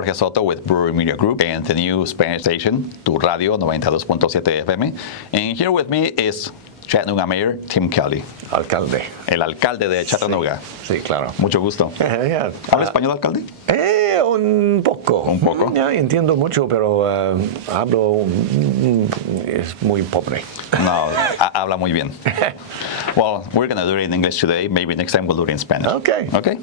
Jorge Soto with Brewer Media Group and the new Spanish station, Tu Radio 92.7 FM. And here with me is Chattanooga Mayor Tim Kelly. Alcalde. El alcalde de Chattanooga. Sí, claro. Mucho gusto. Yeah. ¿Habla español, alcalde? Un poco. Un poco. Ya entiendo mucho, pero hablo es muy pobre. No, habla muy bien. Well, we're going to do it in English today. Maybe next time we'll do it in Spanish. Okay. Okay?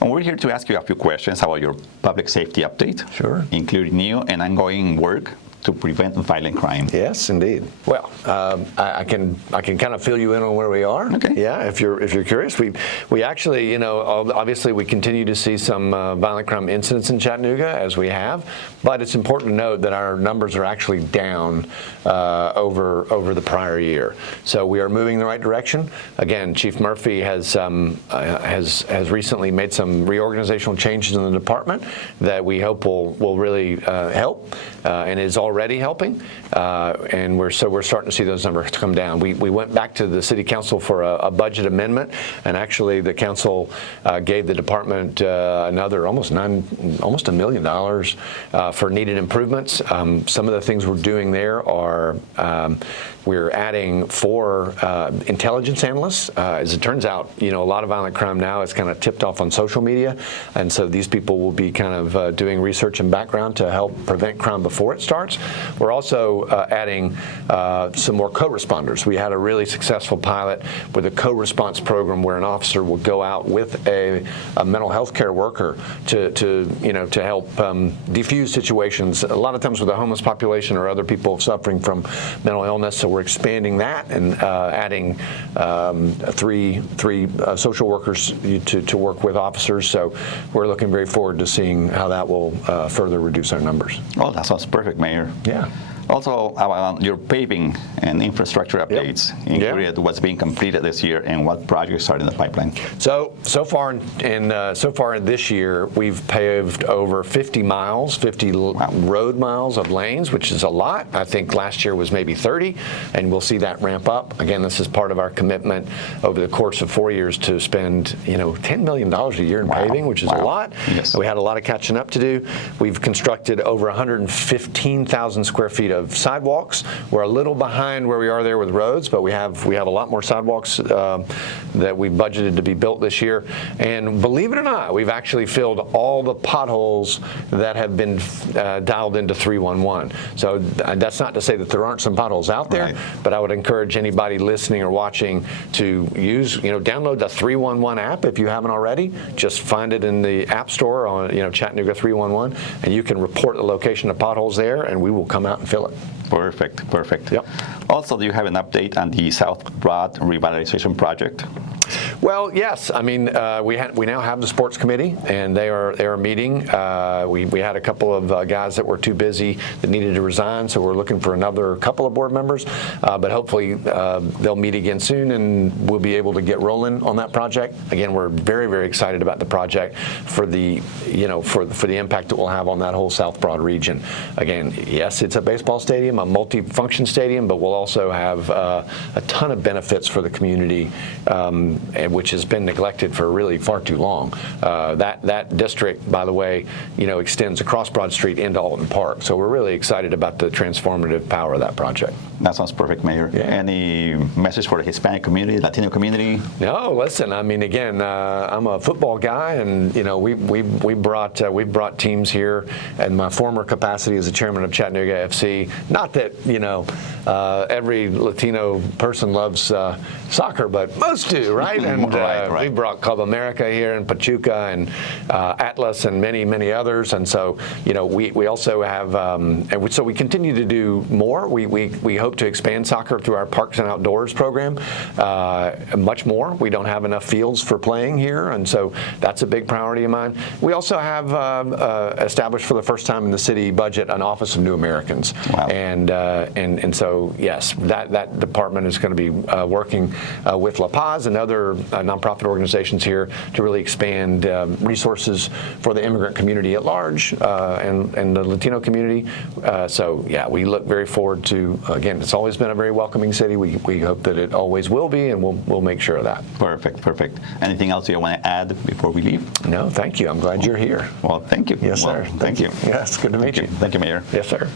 And we're here to ask you a few questions about your public safety update. Sure. Including new and ongoing work to prevent violent crime. Yes, indeed. Well, I can kind of fill you in on where we are. Okay. Yeah, if you're curious, we actually, obviously we continue to see some violent crime incidents in Chattanooga, as we have, but it's important to note that our numbers are actually down over the prior year. So we are moving in the right direction. Again, Chief Murphy has recently made some reorganizational changes in the department that we hope will really help, and is already helping, and we're starting to see those numbers come down. We went back to the City Council for a budget amendment, and actually the council gave the department another almost $1 million for needed improvements. Some of the things we're doing there are we're adding 4 intelligence analysts. As it turns out, a lot of violent crime now is kind of tipped off on social media, and so these people will be kind of doing research and background to help prevent crime before it starts. We're also adding some more co-responders. We had a really successful pilot with a co-response program where an officer will go out with a mental health care worker to help defuse situations. A lot of times with the homeless population or other people suffering from mental illness. So we're expanding that and adding 3 social workers to work with officers. So we're looking very forward to seeing how that will further reduce our numbers. Oh, that sounds perfect, Mayor. Yeah. Also, your paving and infrastructure updates included what's being completed this year and what projects are in the pipeline. So far in this year, we've paved over 50 road miles of lanes, which is a lot. I think last year was maybe 30, and we'll see that ramp up. Again, this is part of our commitment over the course of 4 years to spend, $10 million a year in paving, which is a lot. Yes. We had a lot of catching up to do. We've constructed over 115,000 square feet of sidewalks. We're a little behind where we are there with roads, but we have a lot more sidewalks that we budgeted to be built this year. And believe it or not, we've actually filled all the potholes that have been dialed into 311. So that's not to say that there aren't some potholes out there, but I would encourage anybody listening or watching to download the 311 app if you haven't already. Just find it in the App Store on Chattanooga 311, and you can report the location of potholes there, and we will come out and fill it. Perfect. Yep. Also, do you have an update on the South Broad Revitalization Project? Well, yes. I mean, we now have the sports committee, and they are meeting. We had a couple of guys that were too busy that needed to resign, so we're looking for another couple of board members. But hopefully they'll meet again soon, and we'll be able to get rolling on that project. Again, we're very, very excited about the project for the for the impact it will have on that whole South Broad region. Again, yes, it's a baseball stadium, a multi-function stadium, but we'll also have a ton of benefits for the community, which has been neglected for really far too long. That district, by the way, extends across Broad Street into Alton Park. So we're really excited about the transformative power of that project. That sounds perfect, Mayor. Yeah. Any message for the Hispanic community, Latino community? No, listen. I mean, again, I'm a football guy, and we've brought teams here, in my former capacity as the chairman of Chattanooga FC. Not that every Latino person loves soccer, but most do, right? And right. we brought Club America here in Pachuca and Atlas and many others. And so we also have and so we continue to do more. We hope to expand soccer through our Parks and Outdoors program much more. We don't have enough fields for playing here, and so that's a big priority of mine. We also have established for the first time in the city budget an Office of New Americans. Wow. And so yes, that department is going to be working with La Paz and other other nonprofit organizations here to really expand resources for the immigrant community at large and the Latino community. So yeah, we look very forward to, again, it's always been a very welcoming city. We hope that it always will be, and we'll make sure of that. Perfect. Anything else you want to add before we leave? No, thank you. I'm glad you're here. Well, thank you. Yes, sir. Thank you. Yes, good to meet you. Thank you, Mayor. Yes, sir.